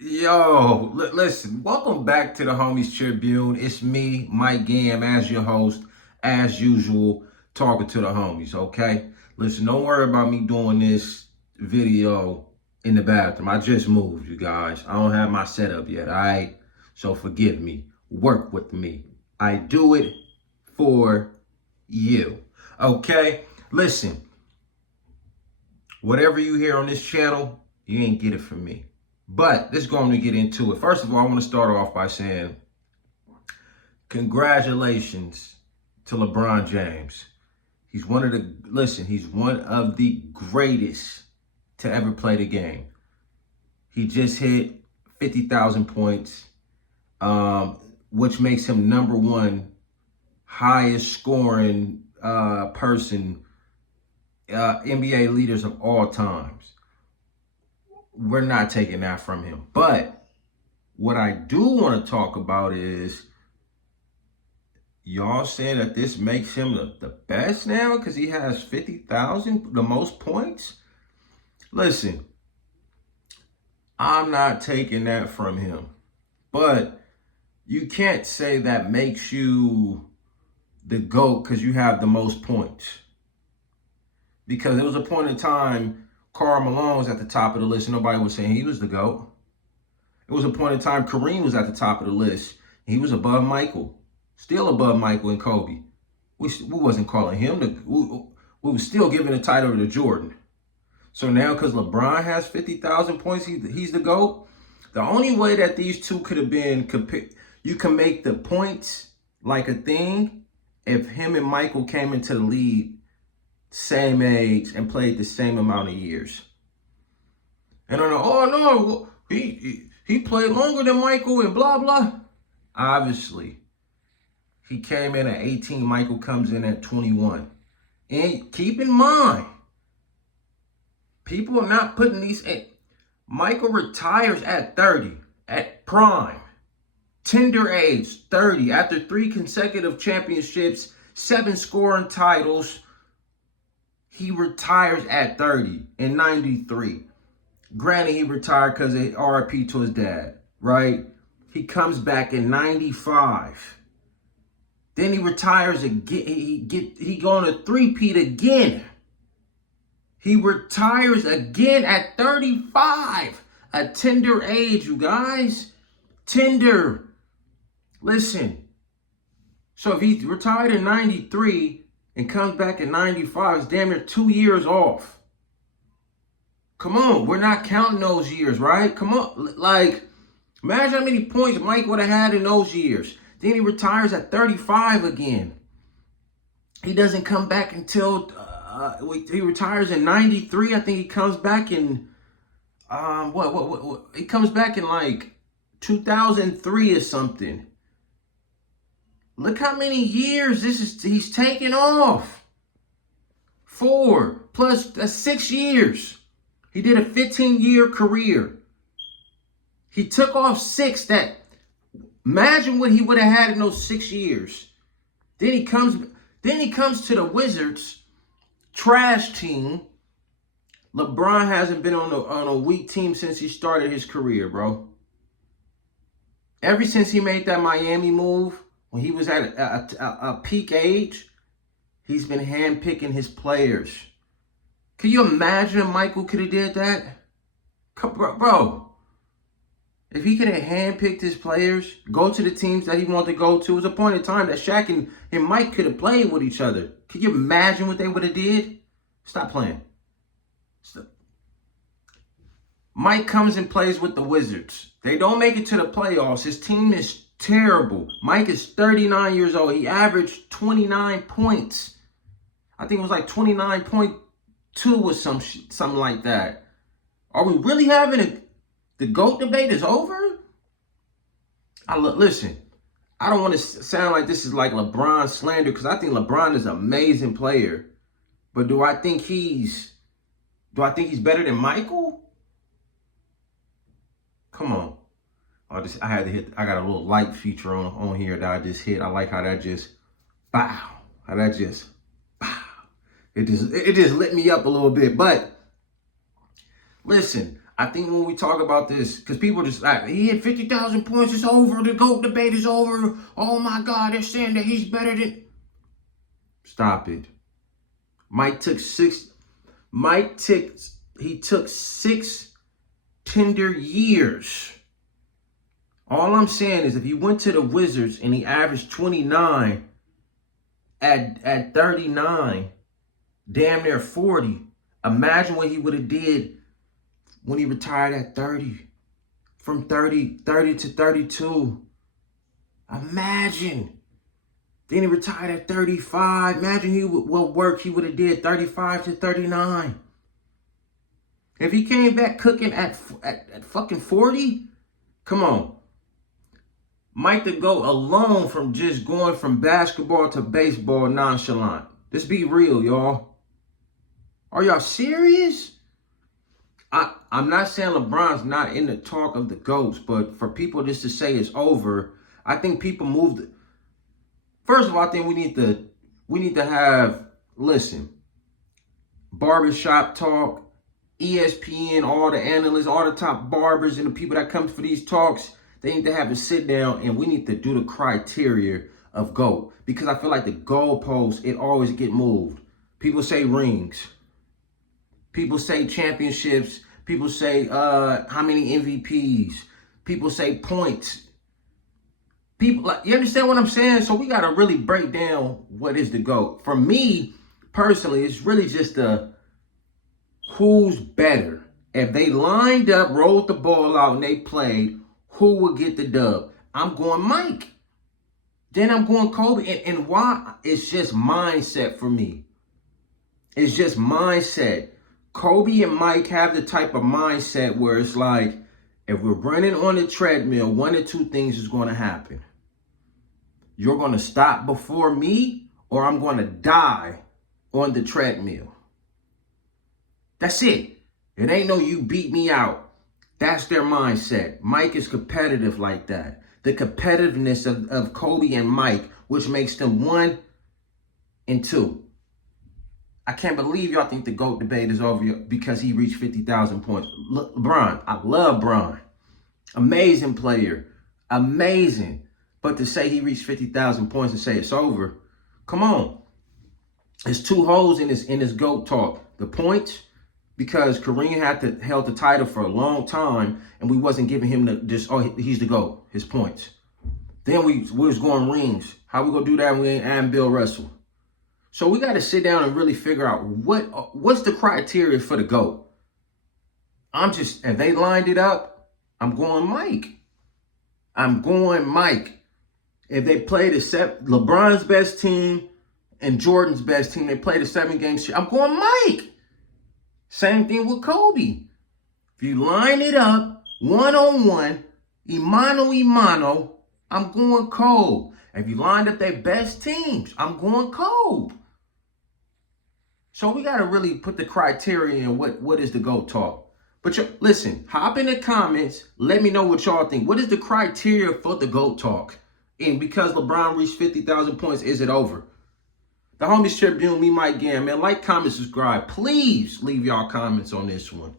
Yo, listen, welcome back to the Homies Tribune. It's me, Mike Gam, as your host, as usual, talking to the homies, okay? Listen, don't worry about me doing this video in the bathroom. I just moved, you guys. I don't have my setup yet, all right? So forgive me. Work with me. I do it for you, okay? Listen, whatever you hear on this channel, you ain't get it from me. But let's go on to get into it. First of all, I want to start off by saying congratulations to LeBron James. He's one of the greatest to ever play the game. He just hit 50,000 points, which makes him number one highest scoring person, NBA leaders of all times. We're not taking that from him. But what I do want to talk about is y'all saying that this makes him the best now because he has 50,000, the most points. Listen, I'm not taking that from him. But you can't say that makes you the GOAT because you have the most points. Because there was a point in time Karl Malone was at the top of the list and nobody was saying he was the GOAT. It was a point in time Kareem was at the top of the list. He was above Michael. Still above Michael and Kobe. We wasn't calling him. We was still giving the title to Jordan. So now because LeBron has 50,000 points, he's the GOAT. The only way that these two could have been compared, you can make the points like a thing if him and Michael came into the league same age and played the same amount of years. And I know, oh no, he played longer than Michael and blah blah. Obviously, he came in at 18. Michael comes in at 21. And keep in mind, people are not putting these in. Michael retires at 30, at prime. Tender age, 30, after 3 consecutive championships, 7 scoring titles. He retires at 30 in 93. Granted, he retired because of RIP to his dad, right? He comes back in 95. Then he retires again. He going to three-peat again. He retires again at 35. A tender age, you guys. Tender. Listen. So if he retired in 93 and comes back in 95, it's damn near 2 years off. Come on, we're not counting those years, right? Come on, like, imagine how many points Mike would have had in those years. Then he retires at 35 again. He doesn't come back until, he retires in 93. I think he comes back in, he comes back in like 2003 or something. Look how many years he's taken off. 4 plus 6 years. He did a 15-year career. He took off 6 that, imagine what he would have had in those 6 years. Then he comes to the Wizards, trash team. LeBron hasn't been on a weak team since he started his career, bro. Ever since he made that Miami move, when he was at a peak age, he's been handpicking his players. Can you imagine if Michael could have did that? Bro, if he could have handpicked his players, go to the teams that he wanted to go to, it was a point in time that Shaq and Mike could have played with each other. Can you imagine what they would have did? Stop playing. Stop. Mike comes and plays with the Wizards. They don't make it to the playoffs. His team is terrible. Mike is 39 years old. He averaged 29 points. I think it was like 29.2 or something like that. Are we really having the GOAT debate is over? Listen, I don't want to sound like this is like LeBron slander because I think LeBron is an amazing player. But do I think he's better than Michael? Come on. I had to hit. I got a little light feature on here that I just hit. I like how that just bow. How that just bow. It just lit me up a little bit. But listen, I think when we talk about this, because people just like, he had 50,000 points, it's over, the GOAT debate is over. Oh my God, they're saying that he's better than. Stop it. Mike took he took 6 tender years. All I'm saying is if he went to the Wizards and he averaged 29 at 39, damn near 40, imagine what he would have did when he retired at 30, from 30 to 32. Imagine. Then he retired at 35. Imagine what work he would have did 35 to 39. If he came back cooking at fucking 40, come on. Mike the GOAT alone from just going from basketball to baseball nonchalant. Let's be real, y'all. Are y'all serious? I'm not saying LeBron's not in the talk of the GOATs, but for people just to say it's over, I think people moved. First of all, I think we need to have, listen, barbershop talk, ESPN, all the analysts, all the top barbers and the people that come for these talks, they need to have a sit down and we need to do the criteria of GOAT. Because I feel like the goalposts, it always get moved. People say rings. People say championships. People say how many MVPs. People say points. People, like, you understand what I'm saying? So we got to really break down what is the GOAT. For me, personally, it's really just who's better. If they lined up, rolled the ball out, and they played, who would get the dub? I'm going Mike. Then I'm going Kobe. And why? It's just mindset for me. It's just mindset. Kobe and Mike have the type of mindset where it's like, if we're running on the treadmill, one or two things is going to happen. You're going to stop before me, or I'm going to die on the treadmill. That's it. It ain't no you beat me out. That's their mindset. Mike is competitive like that. The competitiveness of Kobe and Mike, which makes them 1 and 2. I can't believe y'all think the GOAT debate is over because he reached 50,000 points. LeBron, I love Bron. Amazing player. Amazing. But to say he reached 50,000 points and say it's over, come on. There's 2 holes in this GOAT talk. The points, because Kareem held the title for a long time, and we wasn't giving him he's the GOAT, his points. Then we was going rings. How we gonna do that when we ain't adding Bill Russell? So we got to sit down and really figure out what's the criteria for the GOAT. If they lined it up, I'm going Mike. I'm going Mike. If they played LeBron's best team and Jordan's best team, they played a 7-game series, I'm going Mike. Same thing with Kobe. If you line it up, 1-on-1, imano, I'm going Kobe. If you lined up their best teams, I'm going Kobe. So we got to really put the criteria in what is the GOAT talk. But listen, hop in the comments. Let me know what y'all think. What is the criteria for the GOAT talk? And because LeBron reached 50,000 points, is it over? The Homies Tribune, me, Mike Gann, man. Like, comment, subscribe. Please leave y'all comments on this one.